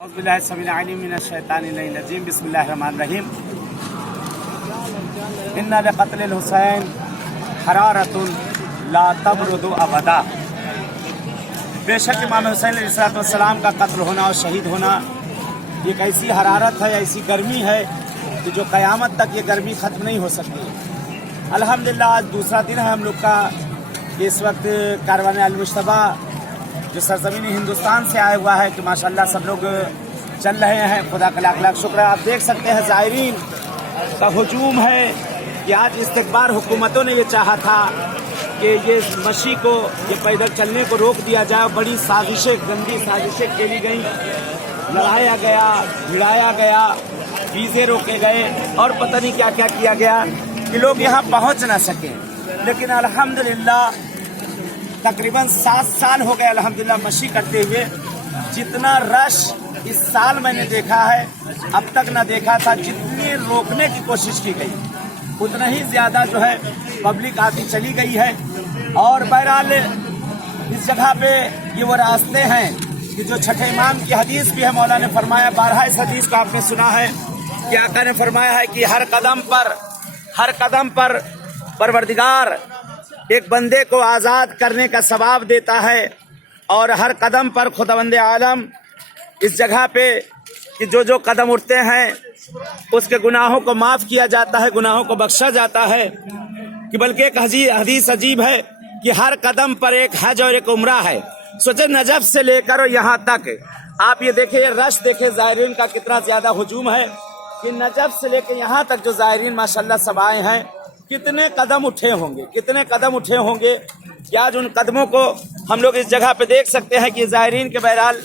बिस्मिल्लाहिर्रहमानिर्रहीम बिस्मिल्लाहिर्रहमानिर्रहीम इन्ना लिक़त्लिल हुसैन हरारतुन ला तबरुदु अबदा। बेशक इमाम हुसैन अलैहिस्सलाम का कत्ल होना और शहीद होना एक ऐसी हरारत है, ऐसी गर्मी है कि जो क़यामत तक ये गर्मी ख़त्म नहीं हो सकती। अल्हम्दुलिल्लाह आज दूसरा दिन है हम लोग का। इस वक्त कारवान अल-मुश्तबा जो सरज़मीन हिंदुस्तान से आया हुआ है कि माशाअल्लाह सब लोग चल रहे हैं। खुदा का लाख लाख शुक्र है। आप देख सकते हैं ज़ायरीन का हुजूम है कि आज इस्तकबार हुकूमतों ने ये चाहा था कि ये मशी को, ये पैदल चलने को रोक दिया जाए। बड़ी साजिशें, गंदी साजिशें खेली गई, लड़ाया गया, भिड़ाया गया, वीज़े रोके गए और पता नहीं क्या क्या किया गया कि लोग यहाँ पहुँच ना सकें। लेकिन अल्हम्दुलिल्लाह तकरीबन 7 साल हो गए अल्हम्दुलिल्लाह मशी करते हुए। जितना रश इस साल मैंने देखा है अब तक ना देखा था। जितनी रोकने की कोशिश की गई उतना ही ज़्यादा जो है पब्लिक आती चली गई है। और बहरहाल इस जगह पे ये वो रास्ते हैं कि जो छठे इमाम की हदीस भी है। मौला ने फरमाया, बारहा इस हदीस को आपने सुना है कि आका ने फरमाया है कि हर कदम पर परवरदिगार एक बंदे को आज़ाद करने का सवाब देता है। और हर कदम पर खुदावंद आलम इस जगह पे कि जो कदम उठते हैं उसके गुनाहों को माफ़ किया जाता है, गुनाहों को बख्शा जाता है। कि बल्कि एक हदीस अजीब है कि हर कदम पर एक हज और एक उम्रा है। सोचे नजफ से लेकर यहाँ तक आप ये देखें, ये रश देखें ज़ायरीन का कितना ज़्यादा हुजूम है कि नजफ से लेकर यहाँ तक जो ज़ायरीन माशाअल्लाह सब आए हैं। कितने कदम उठे होंगे कि आज उन कदमों को हम लोग इस जगह पे देख सकते हैं कि ज़ायरीन के बहरहाल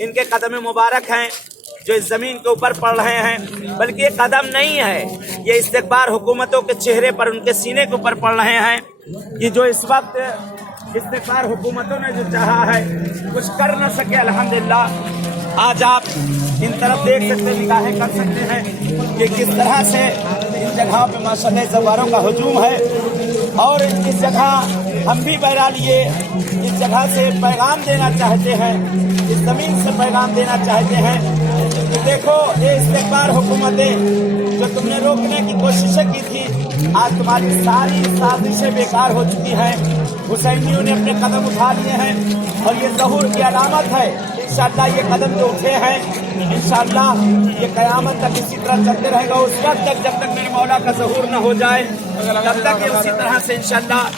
इनके कदम मुबारक हैं जो इस ज़मीन के ऊपर पड़ रहे हैं। बल्कि ये कदम नहीं है, ये इस्तकबार हुकूमतों के चेहरे पर, उनके सीने के ऊपर पड़ रहे हैं कि जो इस वक्त इस्तकबार हुकूमतों ने जो चाहा है कुछ कर न सके। अल्हम्दुलिल्लाह आज आप इन तरफ देख सकते हैं, निगाहें कर सकते हैं कि किस तरह से इन जगहों पे माशाअल्लाह ज़वारों का हुजूम है। और इस जगह हम भी बहरहाल ये इस जगह से पैगाम देना चाहते हैं, इस ज़मीन से पैगाम देना चाहते हैं कि देखो ये इस्तकबार हुकूमतें जो तुमने रोकने की कोशिशें की थी, आज तुम्हारी सारी साजिशें बेकार हो चुकी हैं। हुसैनियों ने अपने कदम उठा लिए हैं और ये ज़हूर की अलामत है। इंशाअल्लाह ये कदम जो उठे हैं इंशाअल्लाह ये क़यामत तक इसी तरह चलते रहेगा। उस वक्त तक जब तक मेरे मौला का ज़हूर न हो जाए तब तक ये उसी तरह से इंशाअल्लाह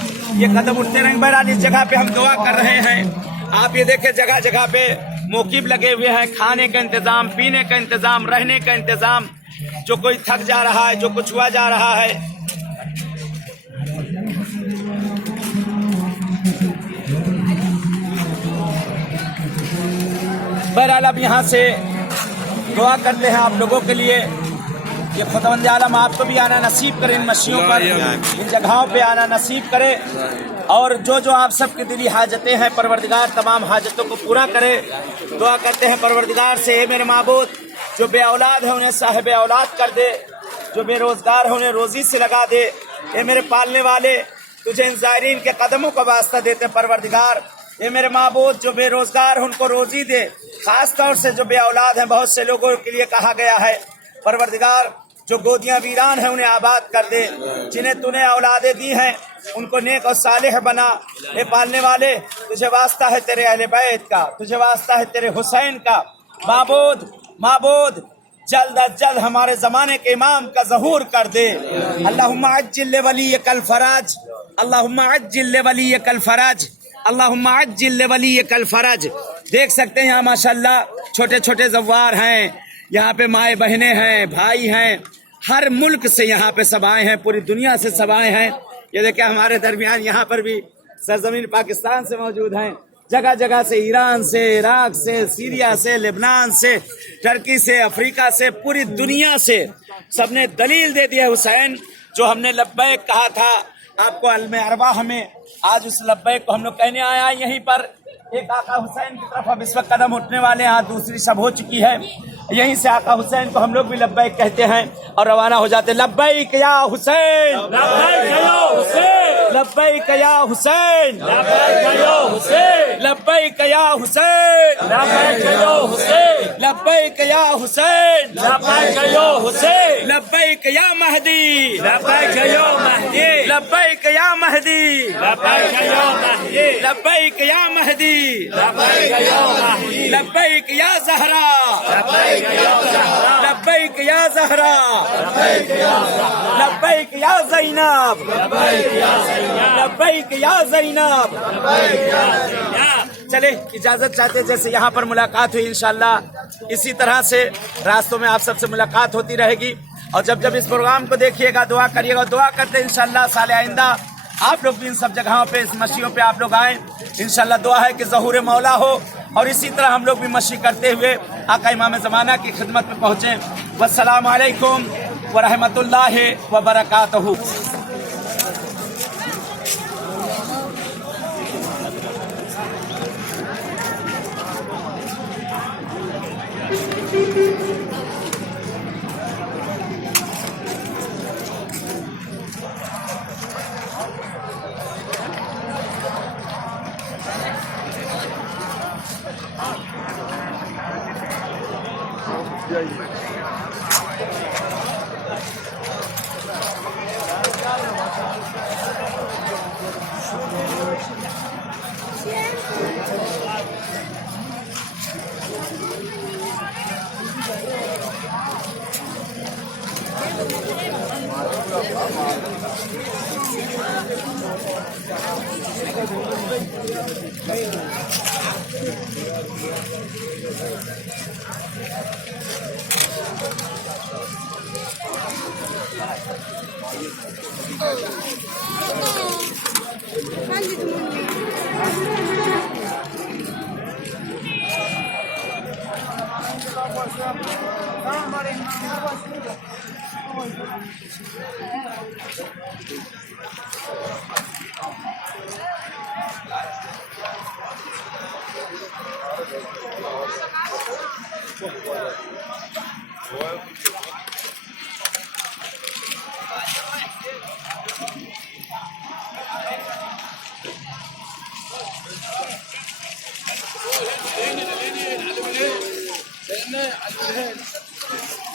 ये कदम उठते रहेंगे। बहरहाल इस जगह पे हम दुआ कर रहे हैं। आप ये देखें जगह जगह पे मौक़िफ़ लगे हुए हैं, खाने का इंतज़ाम, पीने का इंतज़ाम, रहने का इंतज़ाम। जो कोई थक जा रहा है, जो कुछ हुआ जा रहा है, बहरहाल अब यहाँ से दुआ करते हैं आप लोगों के लिए कि खुदावंद आलम आपको भी आना नसीब करे, इन मस्जिदों पर, इन जगहों पे आना नसीब करे। और जो आप सबकी दिली हाजतें हैं परवरदिगार तमाम हाजतों को पूरा करे। दुआ करते हैं परवरदिगार से, हे मेरे माबूद जो बे औलाद है उन्हें साहिब औलाद कर दे, जो बेरोज़गार है उन्हें रोज़ी से लगा दे। हे मेरे पालने वाले, तुझे इन ज़ायरीन के कदमों का वास्ता देते परवरदिगार। हे मेरे माबूद जो बेरोज़गार है उनको रोज़ी दे, ख़ास तौर से जो बे औलाद हैं, बहुत से लोगों के लिए कहा गया है परवरदिगार जो गोदियां वीरान हैं उन्हें आबाद कर दे। जिन्हें तूने औलादें दी हैं उनको नेक और सालेह बना। हे पालने वाले, तुझे वास्ता है तेरे अहले बैत का, तुझे वास्ता है तेरे हुसैन का। माबूद जल्द अज जल्द हमारे ज़माने के इमाम का ज़हूर कर दे। अल्लाहुम्मा अज्जिल लिवलियकल फराज, अल्लाहुम्मा अज्जिल लिवलियकल फराज, अल्लाहुम्मा अज्जिल लिवलियकल फराज। देख सकते हैं यहाँ माशाअल्लाह छोटे छोटे ज़व्वार हैं, यहाँ पे माए बहनें हैं, भाई हैं, हर मुल्क से यहाँ पे सब आए हैं, पूरी दुनिया से सब आए हैं। ये देखिए हमारे दरमियान यहाँ पर भी सरजमीन पाकिस्तान से मौजूद हैं, जगह जगह से, ईरान से, इराक से, सीरिया से, लेबनान से, टर्की से, अफ्रीका से, पूरी दुनिया से सबने दलील दे दी है हुसैन। जो हमने लब्बैक कहा था आपको अलमे अरवाह में, आज उस लब्बैक को हम लोग कहने आया। यहीं पर एक आका हुसैन की तरफ अब इस वक्त कदम उठने वाले हैं, दूसरी सब हो चुकी है। यहीं से आका हुसैन को हम लोग भी लब्बैक कहते हैं और रवाना हो जाते हैं। लब्बैक या हुसैन, लब्बैक या हुसैन। लब्बैक या हुसैन लब्बैक या हुसैन लब्बैक या हुसैन लब्बैक या हुसैन लब्बैक या हुसैन लब्बैक या हुसैन लब्बैक या महदी लब्बैक या महदी लब्बैक या महदी लब्बैक या महदी लब्बैक या महदी लब्बैक या महदी लब्बैक या ज़हरा लब्बैक या ज़हरा लब्बैक या ज़हरा लब्बैक या ज़हरा लब्बैक या ज़ैनब लब्बैक या ज़ैनब लब्बैक या ज़ैनब लब्बैक या ज़ैनब। चले इजाजत चाहते जैसे यहाँ पर मुलाकात हुई इंशाल्लाह इसी तरह से रास्तों में आप सबसे मुलाकात होती रहेगी और जब जब इस प्रोग्राम को देखिएगा दुआ करिएगा दुआ करते इंशाल्लाह साले आइंदा आप लोग भी इन सब जगहों पे इस मशीहों पे आप लोग आए इंशाल्लाह दुआ है कि ज़हूर मौला हो और इसी तरह हम लोग भी मशी करते हुए आका इमाम ज़माना की खिदमत में पहुँचे। वस्सलामु अलैकुम व रहमतुल्लाहि व बरकातहू।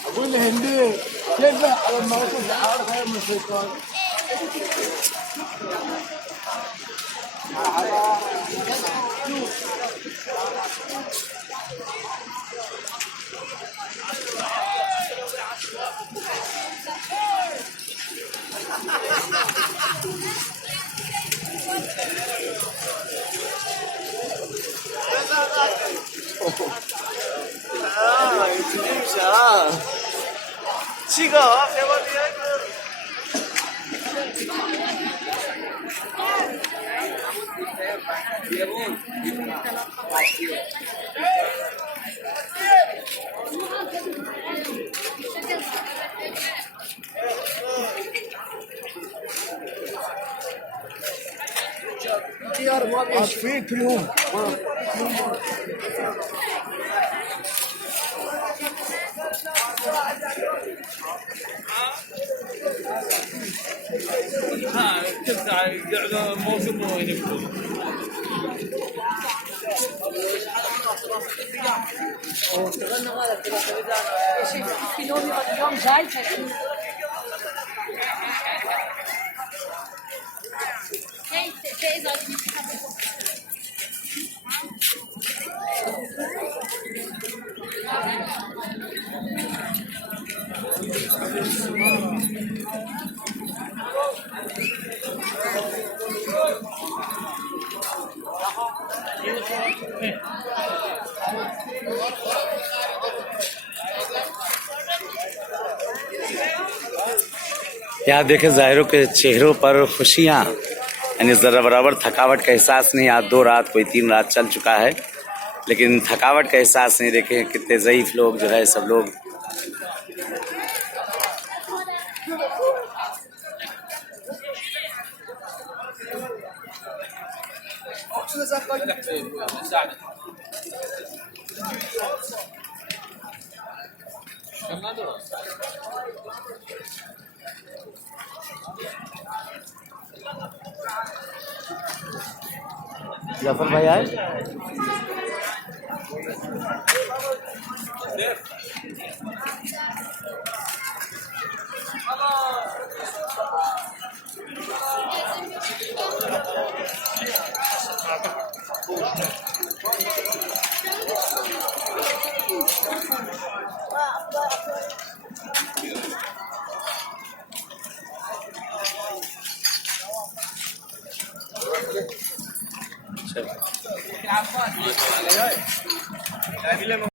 أقول الهندي كيف على الموقف عارف هاي الموسيقى 지가 대박이야 في كلهم موسم اليوم جاي यहाँ देखे ज़ाहिरों के चेहरों पर खुशियाँ यानी ज़रा बराबर थकावट का एहसास नहीं। आज 2 रात कोई 3 रात चल चुका है लेकिन थकावट का एहसास नहीं। देखें कितने ज़ईफ़ लोग जो है सब लोग जफर भाई आए